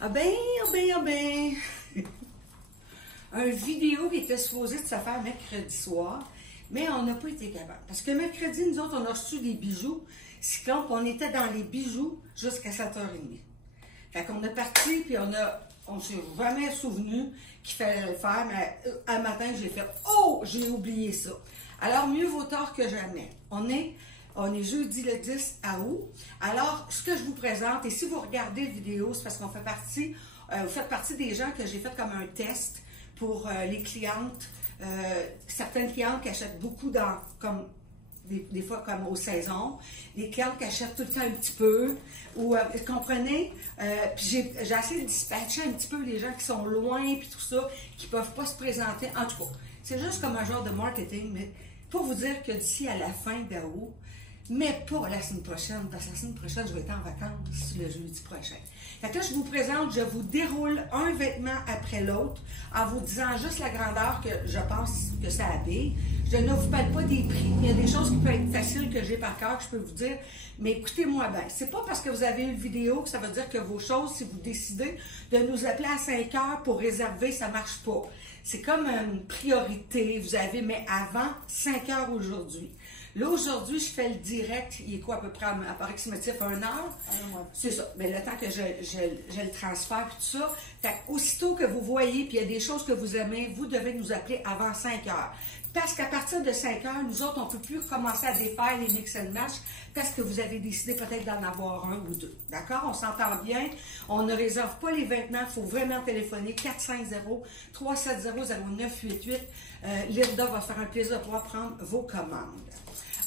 Ah ben, ah ben, ah ben. Un vidéo qui était supposée de se faire mercredi soir, mais on n'a pas été capable. Parce que mercredi, nous autres, on a reçu des bijoux Cyclone, puis on était dans les bijoux jusqu'à 7h30. Fait qu'on est parti, puis on s'est jamais souvenu qu'il fallait le faire, mais un matin, j'ai fait « Oh, j'ai oublié ça! » Alors, mieux vaut tard que jamais. On est jeudi le 10 août. Alors, ce que je vous présente, et si vous regardez la vidéo, c'est parce qu'on fait partie, vous faites partie des gens que j'ai fait comme un test pour les clientes, certaines clientes qui achètent beaucoup comme des fois comme aux saisons, des clientes qui achètent tout le temps un petit peu, ou comprenez, puis j'ai essayé de dispatcher un petit peu les gens qui sont loin, puis tout ça, qui ne peuvent pas se présenter. En tout cas, c'est juste comme un genre de marketing, mais pour vous dire que d'ici à la fin d'août, mais pas la semaine prochaine, parce que la semaine prochaine, je vais être en vacances le jeudi prochain. Fait que là, je vous présente, je vous déroule un vêtement après l'autre en vous disant juste la grandeur que je pense que ça habille. Je ne vous parle pas des prix. Il y a des choses qui peuvent être faciles que j'ai par cœur, que je peux vous dire, mais écoutez-moi bien. C'est pas parce que vous avez une vidéo que ça veut dire que vos choses, si vous décidez de nous appeler à 5 heures pour réserver, ça marche pas. C'est comme une priorité, vous avez, mais avant 5 heures aujourd'hui. Là, aujourd'hui, je fais le direct. Il est quoi, à peu près, approximatif 1 heure? C'est ça. Mais le temps que je le transfère et tout ça. Fait aussitôt que vous voyez, puis il y a des choses que vous aimez, vous devez nous appeler avant 5 heures. Parce qu'à partir de 5 heures, nous autres, on ne peut plus commencer à défaire les mix and match parce que vous avez décidé peut-être d'en avoir un ou deux. D'accord? On s'entend bien. On ne réserve pas les vêtements. Il faut vraiment téléphoner 450-370-0988. Linda va faire un plaisir de pouvoir prendre vos commandes.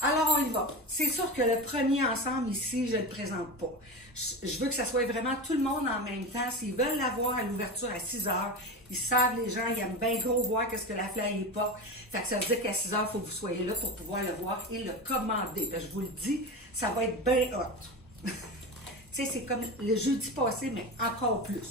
Alors, on y va. C'est sûr que le premier ensemble ici, je ne le présente pas. Je veux que ça soit vraiment tout le monde en même temps. S'ils veulent l'avoir à l'ouverture à 6 heures, ils savent, les gens, ils aiment bien gros voir qu'est-ce que la flyer porte. Fait que ça veut dire qu'à 6 heures, il faut que vous soyez là pour pouvoir le voir et le commander. Fait que je vous le dis, ça va être bien hot. Tu sais, c'est comme le jeudi passé, mais encore plus.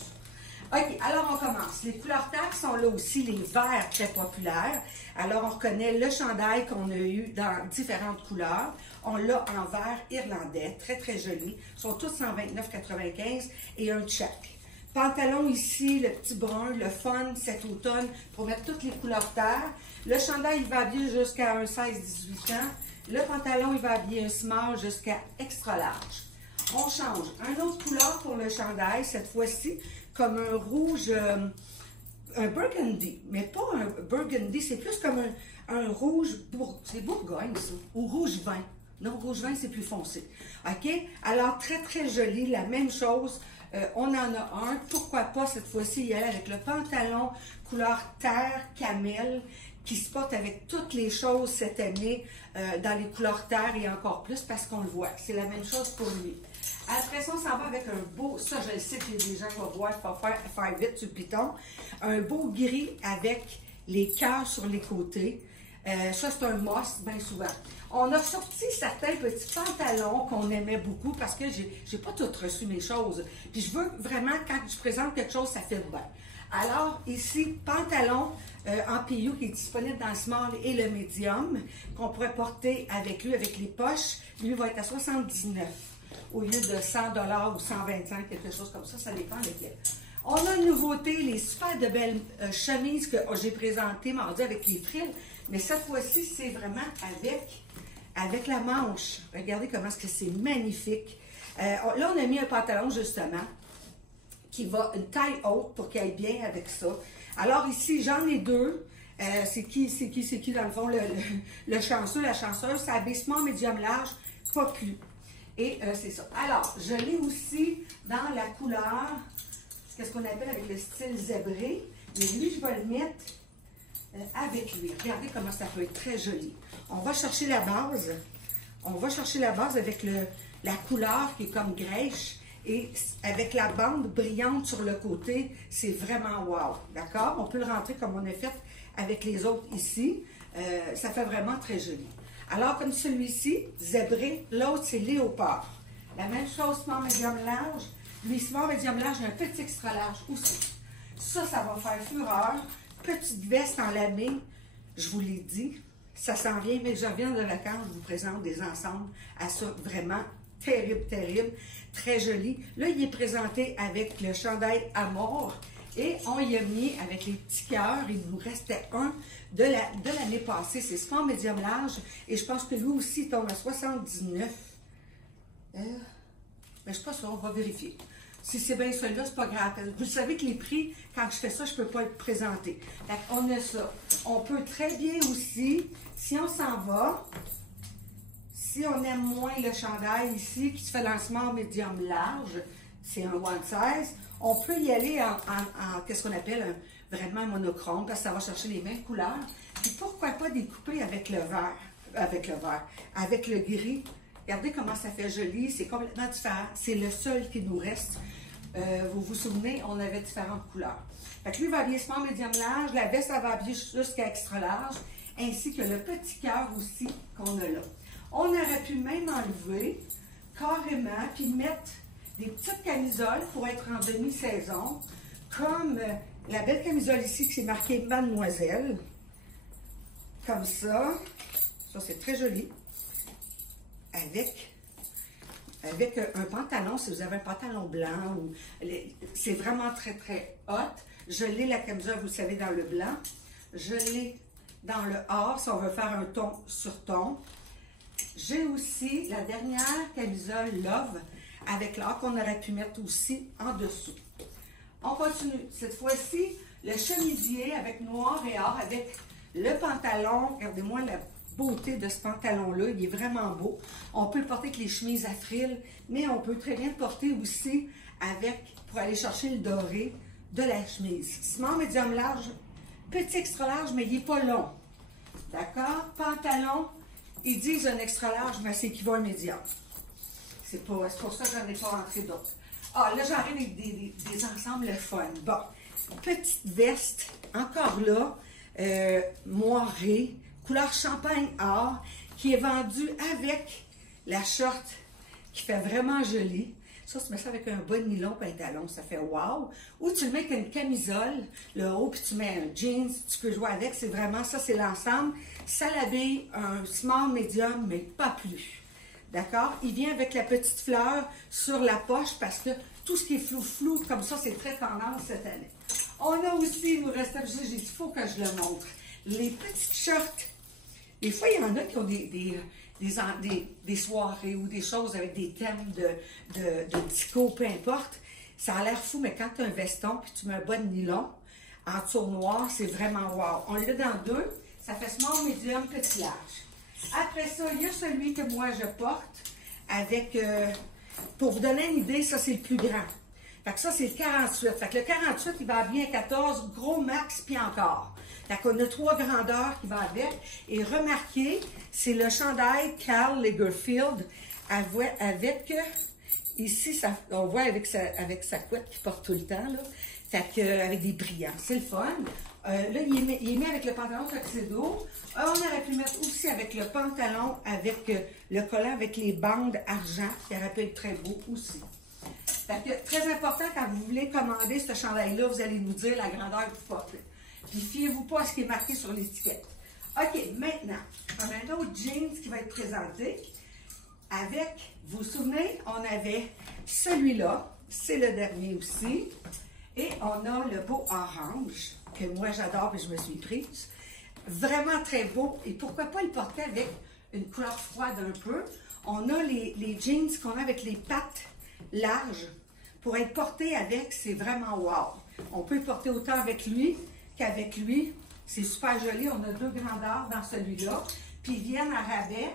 OK, alors on commence. Les couleurs terre sont là aussi, les verts très populaires. Alors on reconnaît le chandail qu'on a eu dans différentes couleurs. On l'a en vert irlandais, très très joli. Ils sont tous 129,95 et un check. Pantalon ici, le petit brun, le fun cet automne pour mettre toutes les couleurs terre. Le chandail, il va habiller jusqu'à un 16-18 ans. Le pantalon, il va habiller un small jusqu'à extra large. On change. Un autre couleur pour le chandail, cette fois-ci, comme un rouge, un burgundy, mais pas un burgundy, c'est plus comme un rouge, c'est Bourgogne ça, ou rouge vin. Non, rouge vin, c'est plus foncé. OK? Alors, très, très joli, la même chose. On en a un. Pourquoi pas cette fois-ci y aller avec le pantalon couleur terre, camel, qui se porte avec toutes les choses cette année dans les couleurs terre et encore plus parce qu'on le voit. C'est la même chose pour lui. Après ça, on s'en va avec un beau, ça je le sais que les gens vont voir, il faut faire vite sur le piton, un beau gris avec les cœurs sur les côtés. Ça, c'est un must, bien souvent. On a sorti certains petits pantalons qu'on aimait beaucoup parce que j'ai pas tout reçu mes choses. Puis je veux vraiment, quand je présente quelque chose, ça fait bien. Alors, ici, pantalon en PU qui est disponible dans le small et le medium, qu'on pourrait porter avec lui, avec les poches. Lui va être à 79 au lieu de 100 $ ou 125, quelque chose comme ça. Ça dépend lesquels. On a une nouveauté, les super de belles chemises que j'ai présentées mardi avec les frilles. Mais cette fois-ci, c'est vraiment avec la manche. Regardez comment est-ce que c'est magnifique. Là, on a mis un pantalon, justement, qui va une taille haute pour qu'il aille bien avec ça. Alors ici, j'en ai deux. C'est qui, dans le fond, le chanceux, la chanceuse. C'est abaissement médium large, pas plus. Et c'est ça. Alors, je l'ai aussi dans la couleur, qu'est-ce qu'on appelle avec le style zébré. Mais lui, je vais le mettre avec lui. Regardez comment ça peut être très joli. On va chercher la base. On va chercher la base avec la couleur qui est comme grèche et avec la bande brillante sur le côté. C'est vraiment wow. D'accord? On peut le rentrer comme on a fait avec les autres ici. Ça fait vraiment très joli. Alors, comme celui-ci, zébré, l'autre, c'est léopard. La même chose, small médium large. Lui, small médium large, j'ai un petit extra large aussi. Ça va faire fureur. Petite veste en lamé, je vous l'ai dit, ça s'en vient, mais je reviens de vacances, je vous présente des ensembles à ça vraiment terrible, terrible, très joli. Là, il est présenté avec le chandail Amour et on y a mis avec les petits cœurs. Il nous restait un de l'année passée. C'est small médium large et je pense que lui aussi tombe à 79. Mais je ne sais pas si on va vérifier. Si c'est bien celui-là, c'est pas grave. Vous savez que les prix, quand je fais ça, je ne peux pas le présenter. On a ça. On peut très bien aussi, si on s'en va, si on aime moins le chandail ici, qui se fait lancement médium large, c'est un one size, on peut y aller en qu'est-ce qu'on appelle vraiment monochrome, parce que ça va chercher les mêmes couleurs. Et pourquoi pas découper avec le vert, avec le gris. Regardez comment ça fait joli, c'est complètement différent. C'est le seul qui nous reste. Vous vous souvenez, on avait différentes couleurs. Fait que lui va habiller small médium large, la veste elle va habiller jusqu'à extra large, ainsi que le petit cœur aussi qu'on a là. On aurait pu même enlever carrément, puis mettre des petites camisoles pour être en demi-saison, comme la belle camisole ici qui est marquée Mademoiselle, comme ça. Ça, c'est très joli. Avec un pantalon, si vous avez un pantalon blanc, c'est vraiment très, très hot. Je l'ai, la camisole, vous le savez, dans le blanc. Je l'ai dans le or, si on veut faire un ton sur ton. J'ai aussi la dernière camisole Love avec l'or qu'on aurait pu mettre aussi en dessous. On continue. Cette fois-ci, le chemisier avec noir et or, avec le pantalon. Regardez-moi la beauté de ce pantalon-là. Il est vraiment beau. On peut le porter avec les chemises à frilles, mais on peut très bien le porter aussi pour aller chercher le doré de la chemise. Small, médium large, petit extra large, mais il n'est pas long. D'accord? Pantalon, ils disent un extra large, mais c'est équivaut à un médium. C'est pour ça que je n'en ai pas rentré d'autres. Ah, là, j'arrive avec des ensembles fun. Bon, petite veste, encore là, moirée, couleur champagne or, qui est vendue avec la short qui fait vraiment joli. Ça, tu mets ça avec un bas de nylon pantalon, ça fait wow. Ou tu le mets avec une camisole, le haut, puis tu mets un jeans, tu peux jouer avec. C'est vraiment ça, c'est l'ensemble. Ça l'habille un small, medium, mais pas plus. D'accord? Il vient avec la petite fleur sur la poche parce que tout ce qui est flou-flou, comme ça, c'est très tendance cette année. On a aussi, il nous reste, j'ai dit, il faut que je le montre, les petites shorts. Des fois, il y en a qui ont des soirées ou des choses avec des thèmes de dico, peu importe. Ça a l'air fou, mais quand tu as un veston puis tu mets un bas de nylon en tour noir, c'est vraiment wow. On l'a dans deux, ça fait small, medium, petit, large. Après ça, il y a celui que moi je porte avec, pour vous donner une idée, ça c'est le plus grand. Fait que ça c'est le 48. Fait que le 48, il va bien à 14, gros max, puis encore. Fait qu'on a 3 grandeurs qui vont avec. Et remarquez, c'est le chandail Karl Lagerfeld avec ici, ça, on voit avec sa couette qu'il porte tout le temps, là. Fait que, avec des brillants. C'est le fun. Là, il est mis avec le pantalon tuxedo. On aurait pu mettre aussi avec le pantalon, avec le collant, avec les bandes argent, qui rappelle très beau aussi. Fait que, très important, quand vous voulez commander ce chandail-là, vous allez nous dire la grandeur que vous portez. Puis, fiez-vous pas à ce qui est marqué sur l'étiquette. OK, maintenant, on a un autre jeans qui va être présenté avec, vous vous souvenez, on avait celui-là, c'est le dernier aussi, et on a le beau orange, que moi j'adore et je me suis prise. Vraiment très beau, et pourquoi pas le porter avec une couleur froide un peu. On a les jeans qu'on a avec les pattes larges, pour être porté avec, c'est vraiment wow. On peut le porter autant avec lui qu'avec lui. C'est super joli. On a 2 grandeurs dans celui-là. Puis ils viennent à rabais.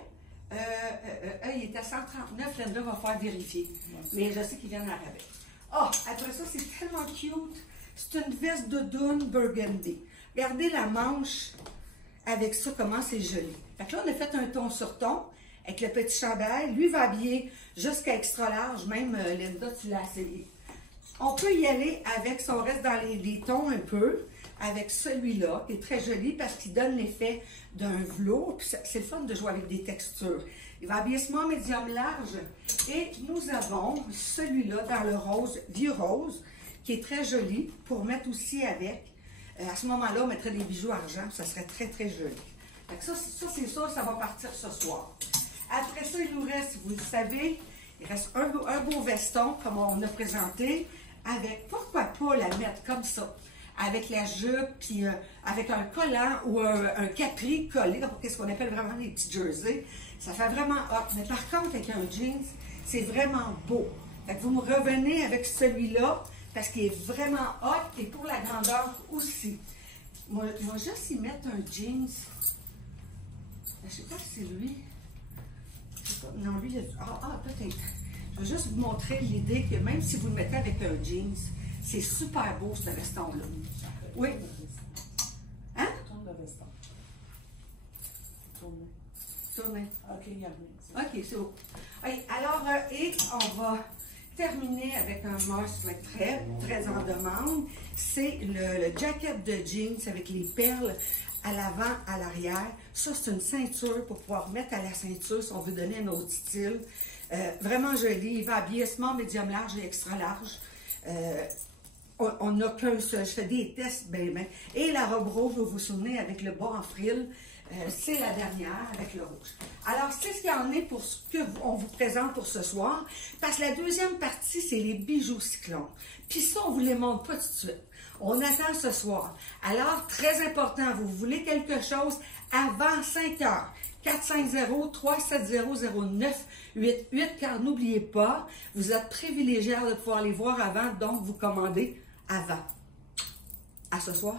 Il était à 139. Linda va faire vérifier. Mais je sais qu'ils viennent à rabais. Ah, après ça, c'est tellement cute. C'est une veste de doudoune burgundy. Regardez la manche avec ça, comment c'est joli. Fait que là, on a fait un ton sur ton avec le petit chandail. Lui va habiller jusqu'à extra large. Même Linda, tu l'as essayé. On peut y aller avec, si on reste dans les tons un peu, avec celui-là, qui est très joli parce qu'il donne l'effet d'un velours. C'est le fun de jouer avec des textures. Il va habiller small, médium, large. Et nous avons celui-là dans le rose, vieux rose, qui est très joli pour mettre aussi avec. À ce moment-là, on mettrait des bijoux argent. Ça serait très, très joli. Donc ça c'est sûr, ça va partir ce soir. Après ça, il nous reste, vous le savez, Il reste un beau veston, comme on a présenté, avec, pourquoi pas la mettre comme ça, avec la jupe, puis avec un collant ou un capri collé, donc ce qu'on appelle vraiment des petits jerseys. Ça fait vraiment hot. Mais par contre, avec un jeans, c'est vraiment beau. Fait que vous me revenez avec celui-là, parce qu'il est vraiment hot, et pour la grandeur aussi. Moi, je vais juste y mettre un jeans. Je ne sais pas si c'est lui. Je sais pas. Non, lui, il a... peut-être. Je vais juste vous montrer l'idée que même si vous le mettez avec un jeans, c'est super beau, ce veston-là. Oui. Hein? Tourne le veston. Tourne. Tournez. OK, il y a rien. OK, c'est beau. Okay, alors, et on va terminer avec un must très, très en demande. C'est le jacket de jeans avec les perles à l'avant, à l'arrière. Ça, c'est une ceinture pour pouvoir mettre à la ceinture si on veut donner un autre style. Vraiment joli. Il va habiller small, médium large et extra large. On n'a qu'un seul. Je fais des tests, ben. Et la robe rouge, vous vous souvenez, avec le bas en frille, c'est la dernière avec le rouge. Alors, c'est ce qu'il y en est pour ce qu'on vous présente pour ce soir. Parce que la deuxième partie, c'est les bijoux cyclones. Puis ça, on ne vous les montre pas tout de suite. On attend ce soir. Alors, très important, vous voulez quelque chose avant 5 heures. 450-370-0988, car n'oubliez pas, vous êtes privilégiés de pouvoir les voir avant, donc vous commandez avant. À ce soir.